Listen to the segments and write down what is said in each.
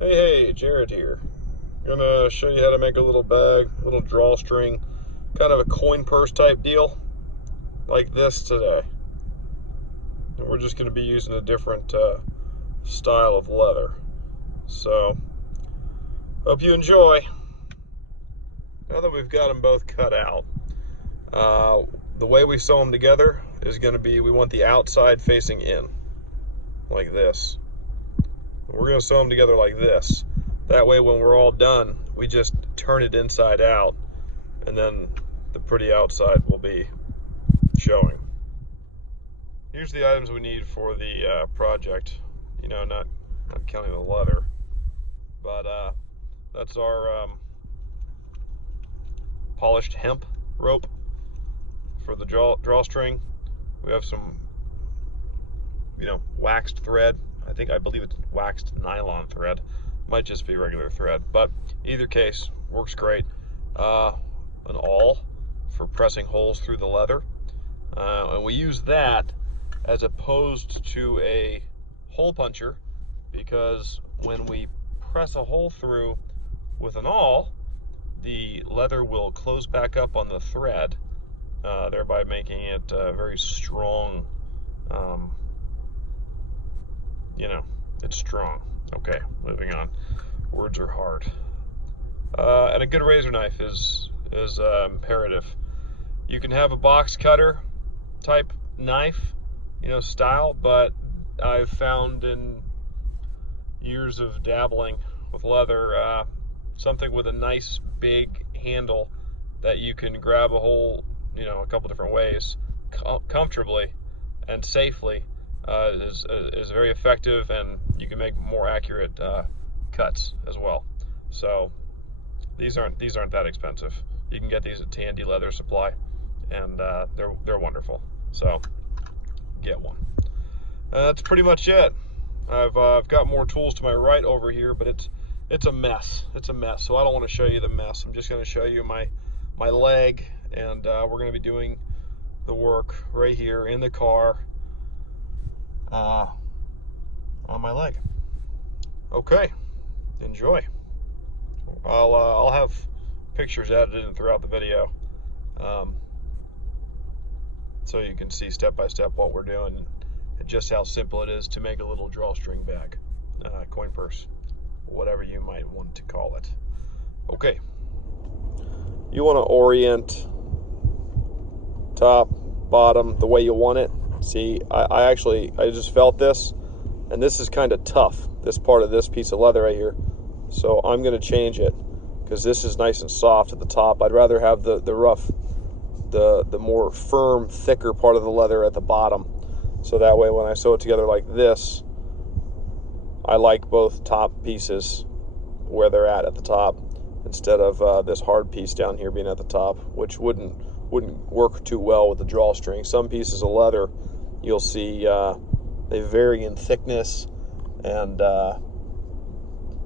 Hey, Jared here. I'm gonna show you how to make a little bag, a little drawstring, kind of a coin purse type deal, like this today. And we're just gonna be using a different style of leather. So, hope you enjoy. Now that we've got them both cut out, uh, the way we sew them together is gonna be, we want the outside facing in, like this. We're gonna sew them together like this. That way when we're all done, we just turn it inside out, and then the pretty outside will be showing. Here's the items we need for the project. You know, not counting the leather, but that's our polished hemp rope for the drawstring. We have some, waxed thread. I believe it's waxed nylon thread. Might just be regular thread, but either case works great. An awl for pressing holes through the leather, and we use that as opposed to a hole puncher, because when we press a hole through with an awl, the leather will close back up on the thread, thereby making it very strong. It's strong. Okay, moving on. Words are hard. And a good razor knife is imperative. You can have a box cutter type knife, style, but I've found in years of dabbling with leather, something with a nice big handle that you can grab a hole, a couple different ways, comfortably and safely, is very effective, and you can make more accurate cuts as well. So these aren't that expensive. You can get these at Tandy Leather Supply, and they're wonderful. So get one. That's pretty much it. I've got more tools to my right over here, but it's a mess. It's a mess. So I don't want to show you the mess. I'm just going to show you my leg, and we're going to be doing the work right here in the car on my leg. Okay, enjoy. I'll have pictures edited in throughout the video, so you can see step by step what we're doing and just how simple it is to make a little drawstring bag, coin purse, whatever you might want to call it. Okay, you want to orient top, bottom the way you want it. See, I just felt this, and this is kind of tough, this part of this piece of leather right here. So I'm going to change it, because this is nice and soft at the top. I'd rather have the rough, the more firm, thicker part of the leather at the bottom. So that way when I sew it together like this, I like both top pieces where they're at the top, instead of this hard piece down here being at the top, which wouldn't work too well with the drawstring. Some pieces of leather, you'll see they vary in thickness and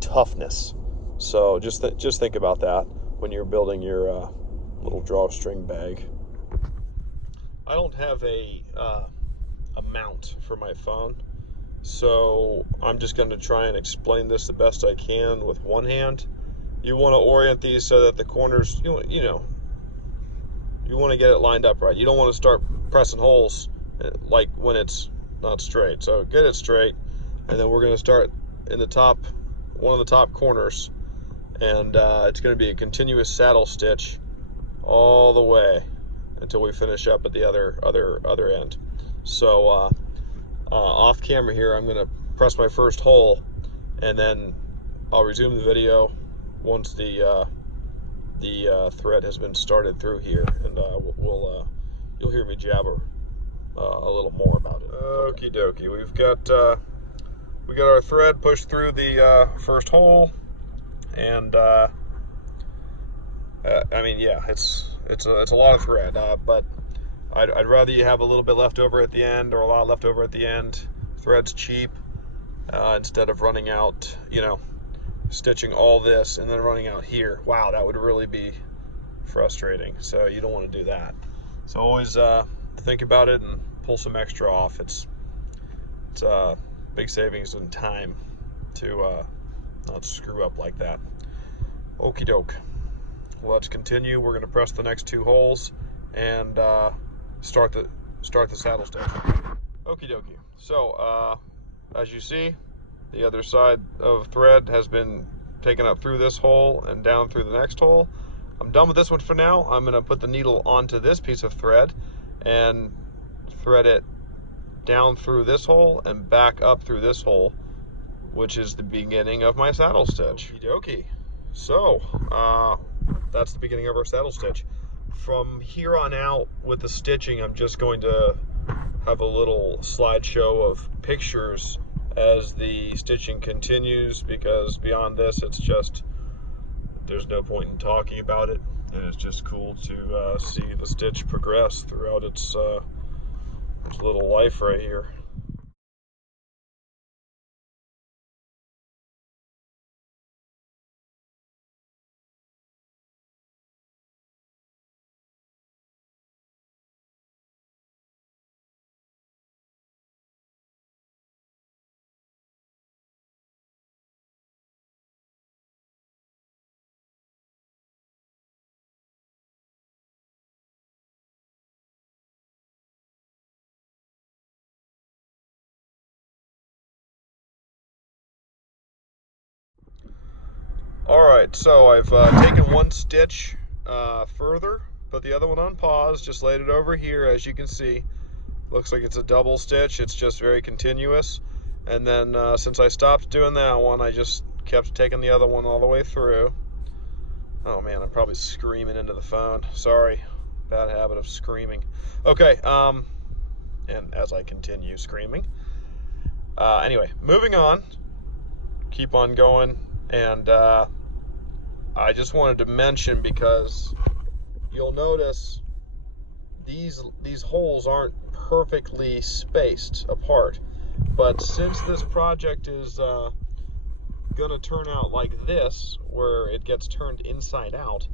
toughness. So just think about that when you're building your little drawstring bag. I don't have a mount for my phone, so I'm just going to try and explain this the best I can with one hand. You want to orient these so that the corners, you want to get it lined up right. You don't want to start pressing holes like when it's not straight. So get it straight, and then we're going to start in the top, one of the top corners, and it's going to be a continuous saddle stitch all the way until we finish up at the other end. So off camera here, I'm going to press my first hole, and then I'll resume the video once the thread has been started through here, and you'll hear me jabber a little more about it. Okie dokie, we got our thread pushed through the first hole, and it's a lot of thread, but I'd rather you have a little bit left over at the end, or a lot left over at the end. Thread's cheap, instead of running out, stitching all this and then running out here. Wow, that would really be frustrating. So you don't want to do that. So always think about it and pull some extra off. It's big savings in time to not screw up like that. Okie doke. Let's continue. We're going to press the next 2 holes and start the saddle stitch. Okie dokie. So as you see, the other side of thread has been taken up through this hole and down through the next hole. I'm done with this one for now. I'm going to put the needle onto this piece of thread and thread it down through this hole and back up through this hole, which is the beginning of my saddle stitch. Okie dokie. So that's the beginning of our saddle stitch. From here on out with the stitching, I'm just going to have a little slideshow of pictures as the stitching continues, because beyond this, it's just, there's no point in talking about it, and it's just cool to see the stitch progress throughout its little life right here. Alright, so I've taken one stitch further, put the other one on pause, just laid it over here. As you can see, looks like it's a double stitch. It's just very continuous. And then since I stopped doing that one, I just kept taking the other one all the way through. Oh man, I'm probably screaming into the phone. Sorry, bad habit of screaming. Okay, and as I continue screaming. Anyway, moving on. Keep on going. And I just wanted to mention, because you'll notice these holes aren't perfectly spaced apart, but since this project is gonna turn out like this, where it gets turned inside out,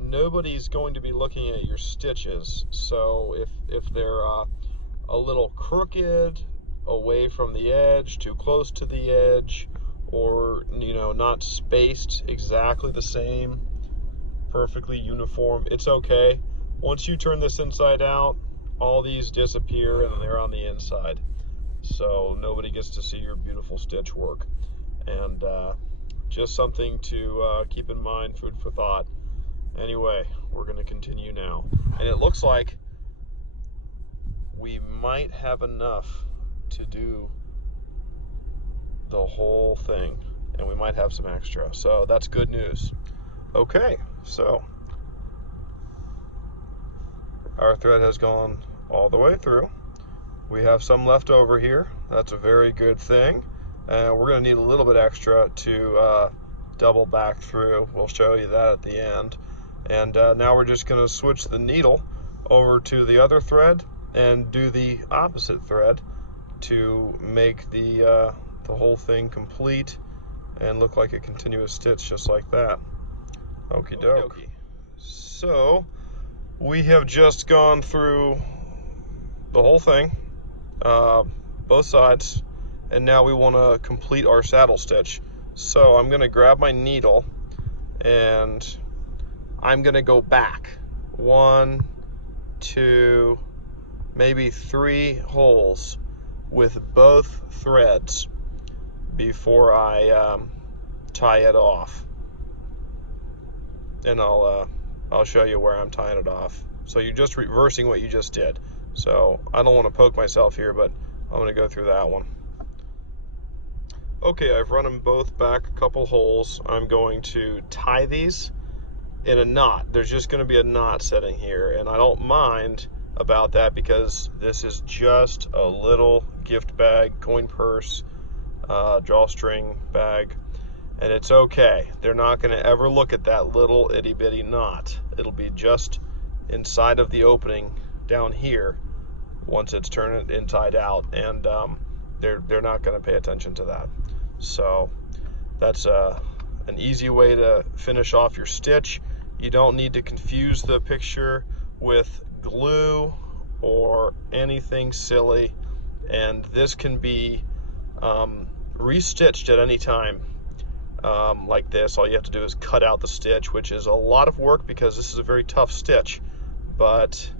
nobody's going to be looking at your stitches. So if they're a little crooked, away from the edge, too close to the edge, or not spaced exactly the same, perfectly uniform, it's okay. Once you turn this inside out, all these disappear and they're on the inside, so nobody gets to see your beautiful stitch work. And just something to keep in mind, food for thought. Anyway, we're going to continue now, and it looks like we might have enough to do the whole thing, and we might have some extra, so that's good news. Okay, so our thread has gone all the way through. We have some left over here. That's a very good thing. We're going to need a little bit extra to double back through. We'll show you that at the end. And now we're just going to switch the needle over to the other thread and do the opposite thread to make the whole thing complete and look like a continuous stitch, just like that. Okie doke. So we have just gone through the whole thing, both sides, and now we want to complete our saddle stitch. So I'm going to grab my needle and I'm going to go back 1, 2, maybe 3 holes with both threads before I tie it off, and I'll show you where I'm tying it off. So you're just reversing what you just did. So I don't want to poke myself here, but I'm going to go through that one. Okay, I've run them both back a couple holes. I'm going to tie these in a knot. There's just going to be a knot setting here, and I don't mind about that because this is just a little gift bag, coin purse, drawstring bag, and it's okay. They're not going to ever look at that little itty bitty knot. It'll be just inside of the opening down here once it's turned inside out, and they're not going to pay attention to that. So that's an easy way to finish off your stitch. You don't need to confuse the picture with glue or anything silly, and this can be restitched at any time. like this, all you have to do is cut out the stitch, which is a lot of work because this is a very tough stitch, but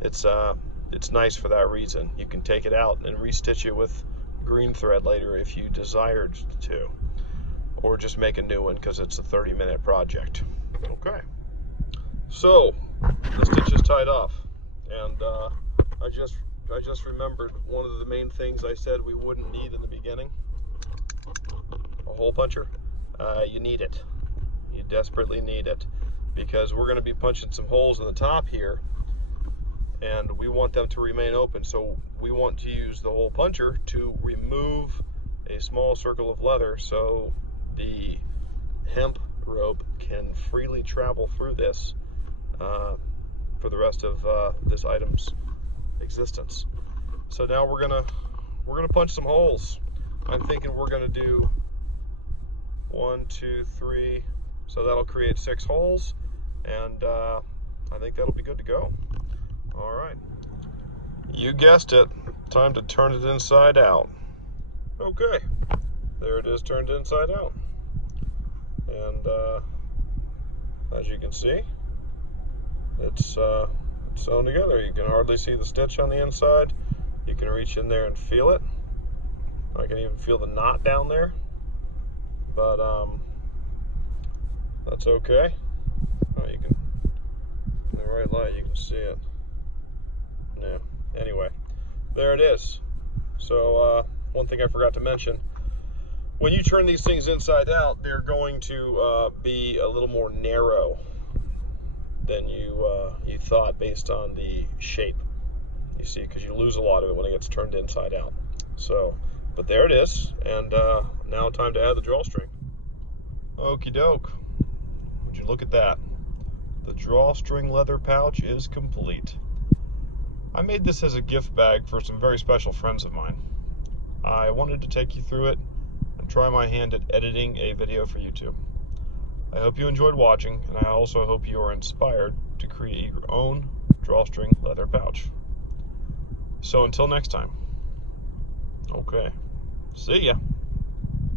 it's nice for that reason. You can take it out and restitch it with green thread later if you desired to, or just make a new one because it's a 30-minute project. Okay, so the stitch is tied off, and I just remembered one of the main things I said we wouldn't need in the beginning: a hole puncher. You need it. You desperately need it, because we're going to be punching some holes in the top here, and we want them to remain open. So we want to use the hole puncher to remove a small circle of leather so the hemp rope can freely travel through this for the rest of this item's existence. So now we're gonna punch some holes. I'm thinking we're gonna do 1, 2, 3, so that'll create 6 holes, and I think that'll be good to go. All right, you guessed it, time to turn it inside out. Okay, there it is, turned inside out, and as you can see, it's sewn together. You can hardly see the stitch on the inside. You can reach in there and feel it. I can even feel the knot down there, but that's okay. Oh, you can, in the right light, you can see it. Yeah. Anyway, there it is. So one thing I forgot to mention: when you turn these things inside out, they're going to be a little more narrow than you thought based on the shape. You see, because you lose a lot of it when it gets turned inside out. So, but there it is, and now time to add the drawstring. Okie doke. Would you look at that? The drawstring leather pouch is complete. I made this as a gift bag for some very special friends of mine. I wanted to take you through it and try my hand at editing a video for YouTube. I hope you enjoyed watching, and I also hope you are inspired to create your own drawstring leather pouch. So until next time, okay, see ya.